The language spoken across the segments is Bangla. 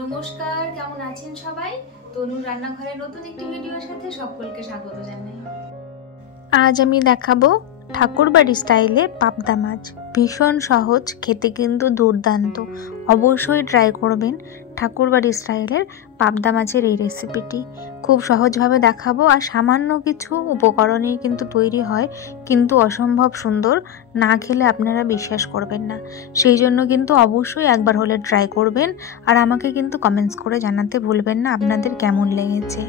নমস্কার, কেমন আছেন সবাই? তনুর রান্নাঘরে নতুন একটি ভিডিওর সাথে সকলকে স্বাগত জানাই। আজ আমি দেখাবো ঠাকুরবাড়ি স্টাইলে পাবদা মাছ। ভীষণ সহজ, খেতে কিন্তু দুর্দান্ত। অবশ্যই ট্রাই করবেন ঠাকুরবাড়ি স্টাইলের পাবদা মাছের এই রেসিপিটি। খুব সহজভাবে দেখাবো, আর সামান্য কিছু উপকরণেই কিন্তু তৈরি হয়, কিন্তু অসম্ভব সুন্দর। না খেলে আপনারা বিশ্বাস করবেন না। সেই জন্য কিন্তু অবশ্যই একবার হলে ট্রাই করবেন, আর আমাকে কিন্তু কমেন্টস করে জানাতে ভুলবেন না আপনাদের কেমন লেগেছে।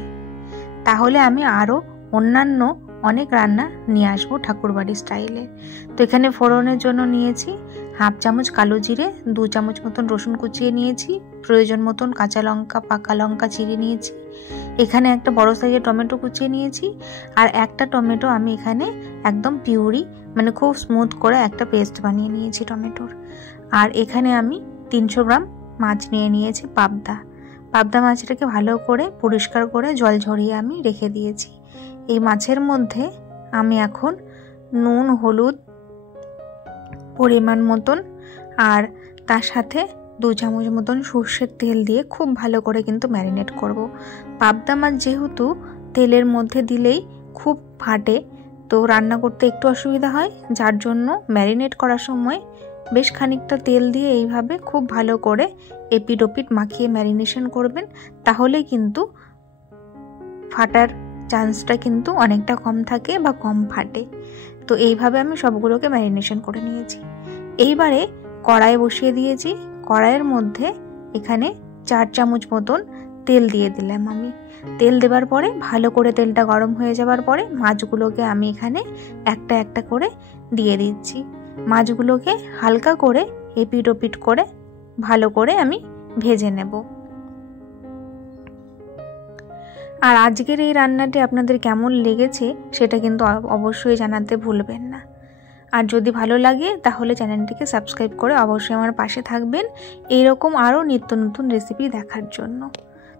তাহলে আমি আরও অন্যান্য অনেক রান্না নিয়ে আসবো ঠাকুরবাড়ি স্টাইলে। তো এখানে ফোড়নের জন্য নিয়েছি হাফ চামচ কালো জিরে, 2 চামচ মতন রসুন কুচিয়ে নিয়েছি, প্রয়োজন মতন কাঁচা লঙ্কা, পাকা লঙ্কা চিড়ে নিয়েছি। এখানে একটা বড় সাইজের টমেটো কুচিয়ে নিয়েছি, আর একটা টমেটো আমি এখানে একদম পিউরি মানে খুব স্মুথ করে একটা পেস্ট বানিয়ে নিয়েছি টমেটোর। আর এখানে আমি 300 গ্রাম মাছ নিয়ে নিয়েছি পাবদা মাছটাকে ভালো করে পরিষ্কার করে জল ঝরিয়ে আমি রেখে দিয়েছি। এই মাছের মধ্যে আমি এখন নুন, হলুদ পরিমাণ মতন, আর তার সাথে 2 চামচ মতন সর্ষের তেল দিয়ে খুব ভালো করে কিন্তু ম্যারিনেট করব। পাবদা মাছ যেহেতু তেলের মধ্যে দিলেই খুব ফাটে, তো রান্না করতে একটু অসুবিধা হয়, যার জন্য ম্যারিনেট করার সময় বেশ খানিকটা তেল দিয়ে এইভাবে খুব ভালো করে এপিট ওপিট মাখিয়ে ম্যারিনেশন করবেন। তাহলে কিন্তু ফাটার চান্সটা কিন্তু অনেকটা কম থাকে বা কম ফাটে। তো এইভাবে আমি সবগুলোকে ম্যারিনেশন করে নিয়েছি। এইবারে কড়াই বসিয়ে দিয়েছি। কড়াইয়ের মধ্যে এখানে 4 চামচ মতন তেল দিয়ে দিলাম আমি। তেল দেওয়ার পরে ভালো করে তেলটা গরম হয়ে যাওয়ার পরে মাছগুলোকে আমি এখানে একটা একটা করে দিয়ে দিচ্ছি। মাছগুলোকে হালকা করে এপিট ওপিট করে ভালো করে আমি ভেজে নেব। আর আজকের এই রান্নাটি আপনাদের কেমন লেগেছে সেটা কিন্তু অবশ্যই জানাতে ভুলবেন না। আর যদি ভালো লাগে তাহলে চ্যানেলটিকে সাবস্ক্রাইব করে অবশ্যই আমার পাশে থাকবেন এইরকম আরও নিত্য নতুন রেসিপি দেখার জন্য।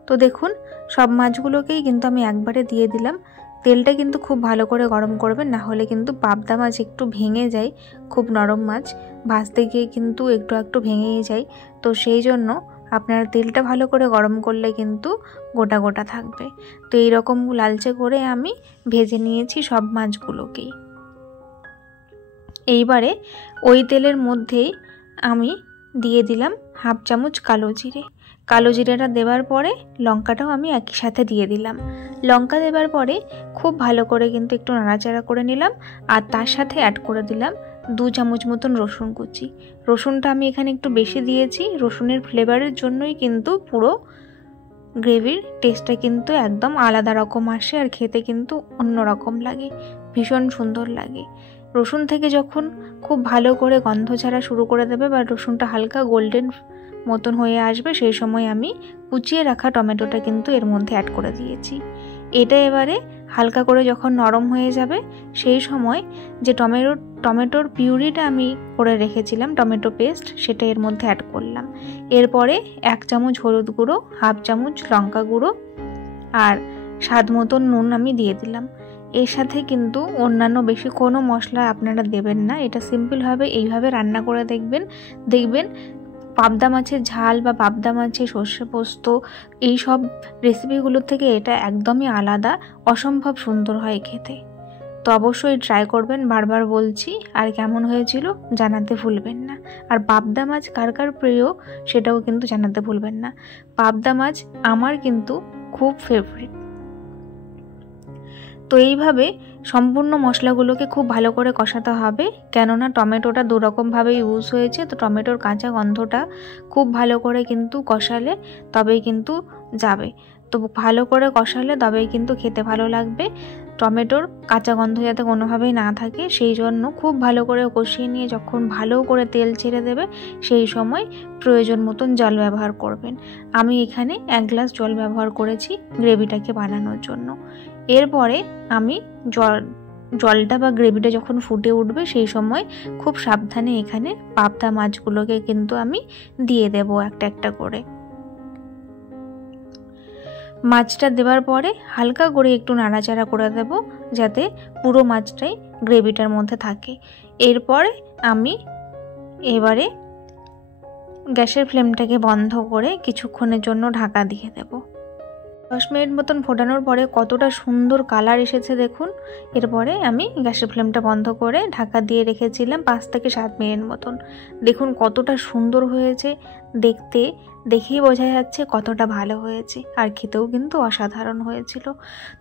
তো দেখুন, সব মাছগুলোকেই কিন্তু আমি একবারে দিয়ে দিলাম। তেলটা কিন্তু খুব ভালো করে গরম করবেন, না হলে কিন্তু পাবদা মাছ একটু ভেঙে যায়। খুব নরম মাছ, ভাজতে গিয়ে কিন্তু একটু একটু ভেঙেই যায়। তো সেই জন্য আপনার তেলটা ভালো করে গরম করলে কিন্তু গোটা গোটা থাকবে। তো এইরকম লালচে করে আমি ভেজে নিয়েছি সব মাছগুলোকেই। এইবারে ওই তেলের মধ্যেই আমি দিয়ে দিলাম হাফ চামচ কালো জিরেটা দেওয়ার পরে লঙ্কাটাও আমি একই সাথে দিয়ে দিলাম। লঙ্কা দেওয়ার পরে খুব ভালো করে কিন্তু একটু নাড়াচাড়া করে নিলাম, আর তার সাথে অ্যাড করে দিলাম 2 চামচ মতন রসুন কুচি। রসুনটা আমি এখানে একটু বেশি দিয়েছি, রসুনের ফ্লেভারের জন্যই কিন্তু পুরো গ্রেভির টেস্টটা কিন্তু একদম আলাদা রকম আসে, আর খেতে কিন্তু অন্য রকম লাগে, ভীষণ সুন্দর লাগে। রসুন থেকে যখন খুব ভালো করে গন্ধ ছাড়া শুরু করে দেবে বা রসুনটা হালকা গোল্ডেন মতন হয়ে আসবে, সেই সময় আমি কুচিয়ে রাখা টমেটোটা কিন্তু এর মধ্যে অ্যাড করে দিয়েছি। এটা এবারে হালকা করে যখন নরম হয়ে যাবে, সেই সময় যে টমেটোর পিউরিটা আমি করে রেখেছিলাম, টমেটো পেস্ট, সেটা এর মধ্যে অ্যাড করলাম। এরপরে 1 চামচ হলুদ গুঁড়ো, হাফ চামচ লঙ্কা গুঁড়ো, আর স্বাদ মতন নুন আমি দিয়ে দিলাম। এর সাথে কিন্তু অন্যান্য বেশি কোনো মশলা আপনারা দেবেন না। এটা সিম্পলভাবে এইভাবে রান্না করে দেখবেন পাবদা মাছের ঝাল বা পাবদা মাছের সর্ষে পোস্ত এই সব রেসিপিগুলোর থেকে এটা একদমই আলাদা, অসম্ভব সুন্দর হয় খেতে। তো অবশ্যই ট্রাই করবেন, বারবার বলছি। আর কেমন হয়েছিল জানাতে ভুলবেন না। আর পাবদা মাছ কার কার প্রিয় সেটাও কিন্তু জানাতে ভুলবেন না। পাবদা মাছ আমার কিন্তু খুব ফেভারিট। তো এইভাবে সম্পূর্ণ মশলাগুলোকে খুব ভালো করে কষাতে হবে, কেননা টমেটোটা 2 রকমভাবে ইউজ হয়েছে। তো টমেটোর কাঁচা গন্ধটা খুব ভালো করে কিন্তু কষালে তবেই কিন্তু যাবে। তো ভালো করে কষালে তবেই কিন্তু খেতে ভালো লাগবে। টমেটোর কাঁচা গন্ধ যাতে কোনোভাবেই না থাকে, সেই জন্য খুব ভালো করে কষিয়ে নিয়ে যখন ভালো করে তেল ছেড়ে দেবে, সেই সময় প্রয়োজন মতন জল ব্যবহার করবেন। আমি এখানে 1 গ্লাস জল ব্যবহার করেছি গ্রেভিটাকে বানানোর জন্য। এরপরে আমি জলটা বা গ্রেভিটা যখন ফুটে উঠবে, সেই সময় খুব সাবধানে এখানে পাবদা মাছগুলোকে কিন্তু আমি দিয়ে দেব একটা একটা করে। মাছটা দেওয়ার পরে হালকা করে একটু নাড়াচাড়া করে দেব, যাতে পুরো মাছটাই গ্রেভিটার মধ্যে থাকে। এরপরে আমি এবারে গ্যাসের ফ্লেমটাকে বন্ধ করে কিছুক্ষণের জন্য ঢাকা দিয়ে দেব। 10 মিনিট মতন ফোটানোর পরে কতটা সুন্দর কালার এসেছে দেখুন। এরপরে আমি গ্যাসের ফ্লেমটা বন্ধ করে ঢাকা দিয়ে রেখেছিলাম 5 থেকে 7 মিনিট মতন। দেখুন কতটা সুন্দর হয়েছে দেখতে, দেখেই বোঝা যাচ্ছে কতটা ভালো হয়েছে, আর খেতেও কিন্তু অসাধারণ হয়েছিল।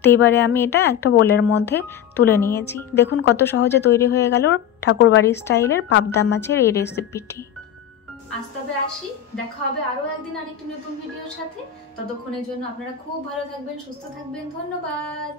তো এবারে আমি এটা একটা বোলের মধ্যে তুলে নিয়েছি। দেখুন কত সহজে তৈরি হয়ে গেল ঠাকুরবাড়ির স্টাইলের পাবদা মাছের এই রেসিপিটি। আজ তবে আসি, দেখা হবে আরো একদিন আরেকটি নতুন ভিডিওর সাথে। ততক্ষণের জন্য আপনারা খুব ভালো থাকবেন, সুস্থ থাকবেন। ধন্যবাদ।